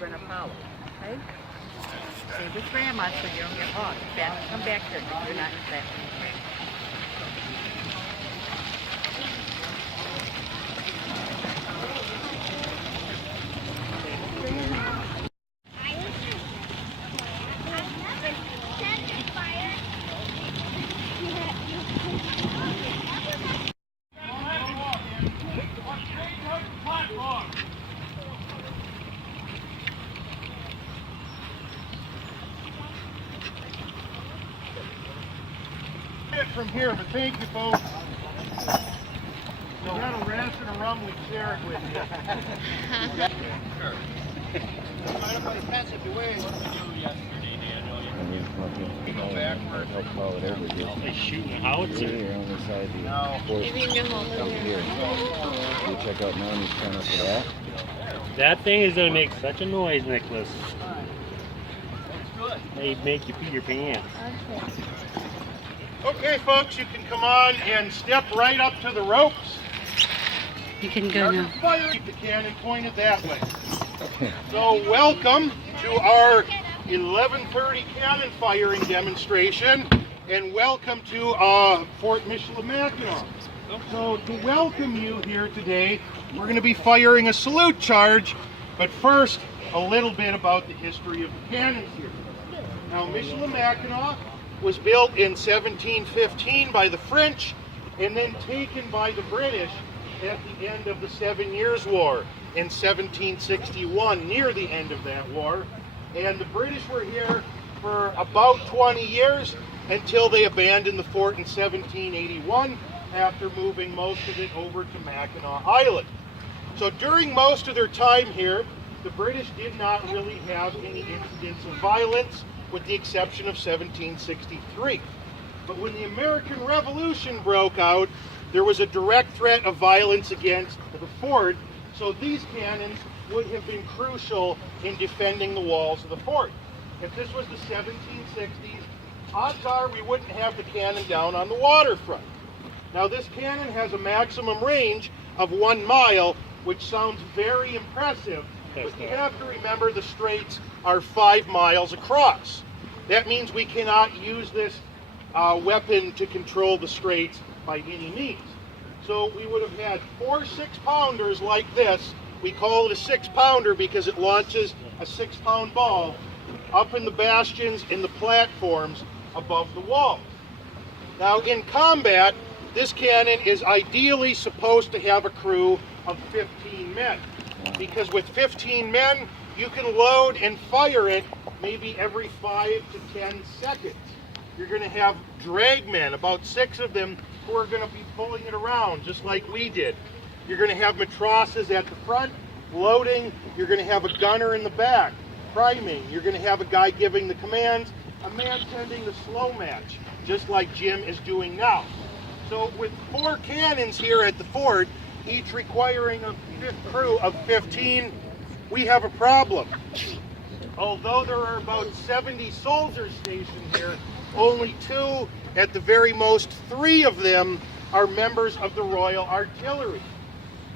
going to follow. Okay? Stay with Grandma so you don't get lost. Come back here because you're not in that. From here, but thank you, folks. You got a ration of rum, we share it with you. Sure. Mind if I pass it away? What did we do yesterday, Daniel? You go backwards. They shooting howitzer. No. You mean to hold it here? You check out Mounties kind of for that. That thing is going to make such a noise, Nicholas. That's good. They make you pee your pants. Okay. Okay, folks, you can come on and step right up to the ropes. You can go now. Fire. Keep the cannon pointed that way. So welcome to our 11:30 cannon firing demonstration, and welcome to Fort Mackinaw. So to welcome you here today, we're going to be firing a salute charge, but first a little bit about the history of the cannons here. Now Mackinaw was built in 1715 by the French and then taken by the British at the end of the 7 Years' War in 1761, near the end of that war. And the British were here for about 20 years until they abandoned the fort in 1781 after moving most of it over to Mackinaw Island. So during most of their time here, the British did not really have any incidents of violence, with the exception of 1763. But when the American Revolution broke out, there was a direct threat of violence against the fort, so these cannons would have been crucial in defending the walls of the fort. If this was the 1760s, odds are we wouldn't have the cannon down on the waterfront. Now this cannon has a maximum range of 1 mile, which sounds very impressive, but you have to remember the straits are 5 miles across. That means we cannot use this weapon to control the straits by any means. So we would have had 4 6-pounders like this. We call it a 6-pounder because it launches a 6-pound ball up in the bastions and the platforms above the walls. Now in combat, this cannon is ideally supposed to have a crew of 15 men, because with 15 men, you can load and fire it maybe every 5 to 10 seconds. You're going to have drag men, about 6 of them, who are going to be pulling it around, just like we did. You're going to have matrosses at the front, loading. You're going to have a gunner in the back, priming. You're going to have a guy giving the commands, a man tending the slow match, just like Jim is doing now. So with 4 cannons here at the fort, each requiring a crew of 15, we have a problem. Although there are about 70 soldiers stationed here, only 2, at the very most 3 of them, are members of the Royal Artillery.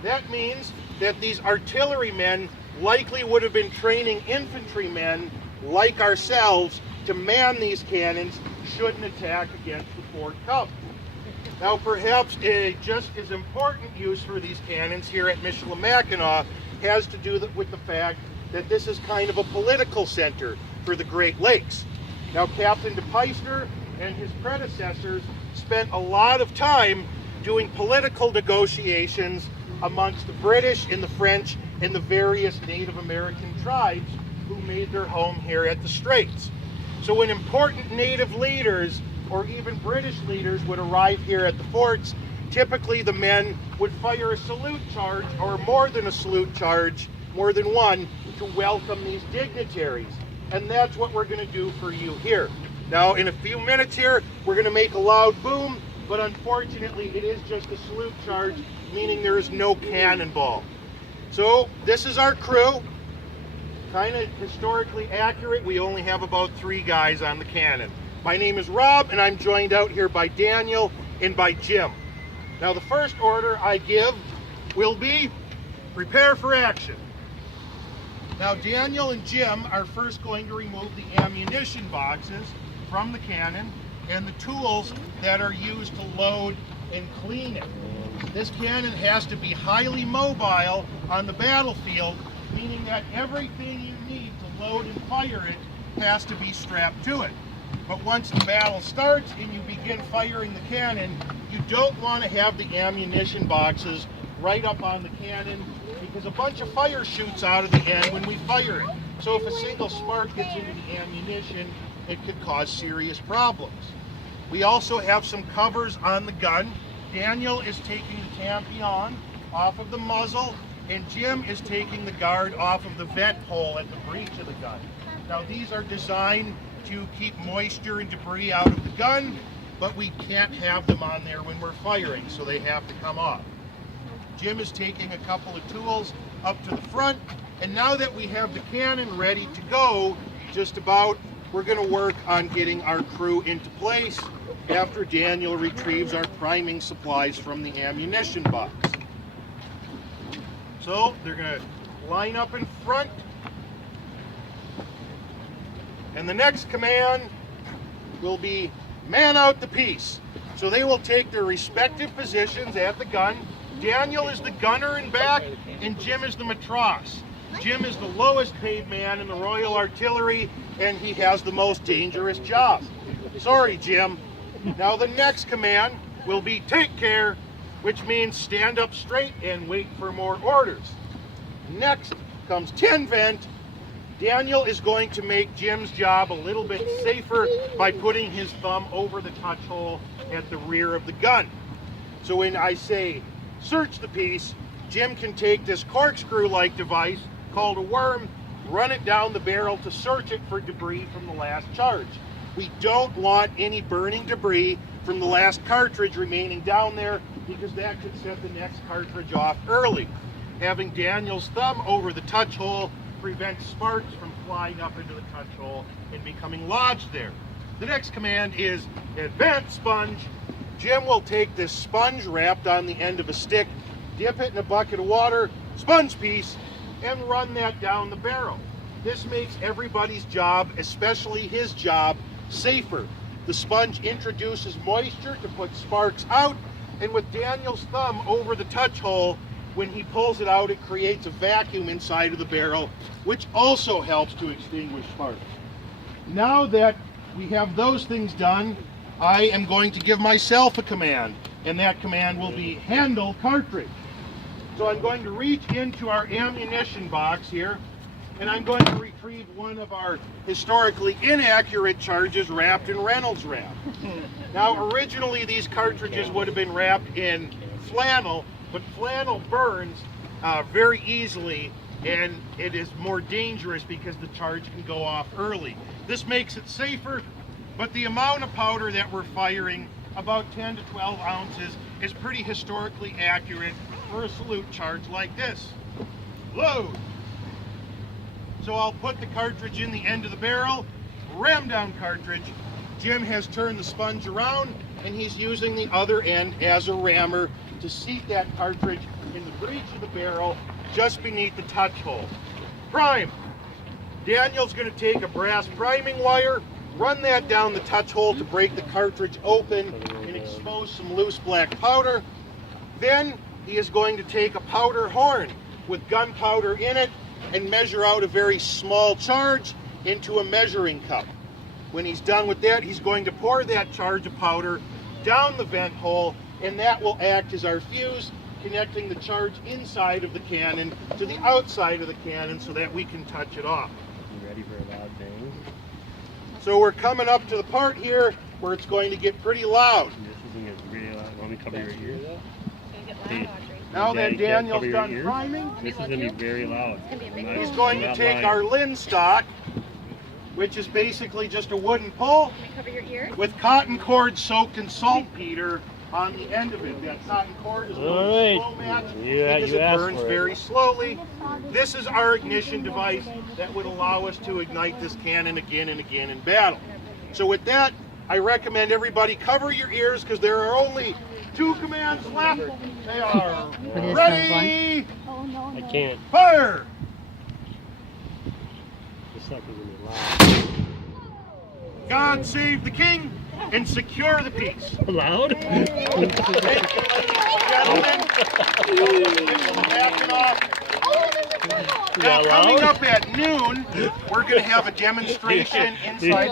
That means that these artillerymen likely would have been training infantrymen like ourselves to man these cannons should an attack against the fort come. Now perhaps a just as important use for these cannons here at Mackinaw has to do with the fact that this is kind of a political center for the Great Lakes. Now Captain DePeisner and his predecessors spent a lot of time doing political negotiations amongst the British and the French and the various Native American tribes who made their home here at the Straits. So when important Native leaders or even British leaders would arrive here at the forts, typically the men would fire a salute charge, or more than a salute charge, more than one, to welcome these dignitaries. And that's what we're going to do for you here. Now in a few minutes here, we're going to make a loud boom, but unfortunately it is just a salute charge, meaning there is no cannonball. So this is our crew. Kind of historically accurate, we only have about 3 guys on the cannon. My name is Rob, and I'm joined out here by Daniel and by Jim. Now the first order I give will be prepare for action. Now Daniel and Jim are first going to remove the ammunition boxes from the cannon and the tools that are used to load and clean it. This cannon has to be highly mobile on the battlefield, meaning that everything you need to load and fire it has to be strapped to it. But once the battle starts and you begin firing the cannon, you don't want to have the ammunition boxes right up on the cannon because a bunch of fire shoots out of the end when we fire it. So if a single spark gets into the ammunition, it could cause serious problems. We also have some covers on the gun. Daniel is taking the tampion off of the muzzle, and Jim is taking the guard off of the vent hole at the breech of the gun. Now these are designed to keep moisture and debris out of the gun, but we can't have them on there when we're firing, so they have to come off. Jim is taking a couple of tools up to the front, and now that we have the cannon ready to go, just about, we're going to work on getting our crew into place after Daniel retrieves our priming supplies from the ammunition box. So they're going to line up in front, and the next command will be man out the piece. So they will take their respective positions at the gun. Daniel is the gunner in back, and Jim is the matros. Jim is the lowest paid man in the Royal Artillery, and he has the most dangerous job. Sorry, Jim. Now the next command will be take care, which means stand up straight and wait for more orders. Next comes 10 vent. Daniel is going to make Jim's job a little bit safer by putting his thumb over the touch hole at the rear of the gun. So when I say search the piece, Jim can take this corkscrew-like device called a worm, run it down the barrel to search it for debris from the last charge. We don't want any burning debris from the last cartridge remaining down there because that could set the next cartridge off early. Having Daniel's thumb over the touch hole prevents sparks from flying up into the touch hole and becoming lodged there. The next command is advance sponge. Jim will take this sponge wrapped on the end of a stick, dip it in a bucket of water, sponge piece, and run that down the barrel. This makes everybody's job, especially his job, safer. The sponge introduces moisture to put sparks out, and with Daniel's thumb over the touch hole, when he pulls it out, it creates a vacuum inside of the barrel, which also helps to extinguish sparks. Now that we have those things done, I am going to give myself a command, and that command will be handle cartridge. So I'm going to reach into our ammunition box here, and I'm going to retrieve one of our historically inaccurate charges wrapped in Reynolds wrap. Now originally these cartridges would have been wrapped in flannel, but flannel burns very easily, and it is more dangerous because the charge can go off early. This makes it safer, but the amount of powder that we're firing, about 10 to 12 ounces, is pretty historically accurate for a salute charge like this. Load! So I'll put the cartridge in the end of the barrel, ram down cartridge. Jim has turned the sponge around, and he's using the other end as a rammer to seat that cartridge in the breech of the barrel just beneath the touch hole. Prime. Daniel's going to take a brass priming wire, run that down the touch hole to break the cartridge open and expose some loose black powder. Then he is going to take a powder horn with gunpowder in it and measure out a very small charge into a measuring cup. When he's done with that, he's going to pour that charge of powder down the vent hole, and that will act as our fuse, connecting the charge inside of the cannon to the outside of the cannon so that we can touch it off. You ready for a loud bang? So we're coming up to the part here where it's going to get pretty loud. This is going to get really loud. Want me to cover your ears? Hey, Now that Daddy, can't Daniel's cover your done ears? priming, This is going to be very loud. he's going to take our lin stock, which is basically just a wooden pole Cover your ears. with cotton cord soaked in saltpeter on the end of it. That cotton cord is a little Alright. slow match Yeah, because you it asked burns for it. very slowly. This is our ignition device that would allow us to ignite this cannon again and again in battle. So with that, I recommend everybody cover your ears because there are only 2 commands left. They are ready, I can't. fire! God save the king and secure the peace. Loud? Thank you, ladies and gentlemen. Mackinaw. Now, coming up at noon, we're going to have a demonstration inside.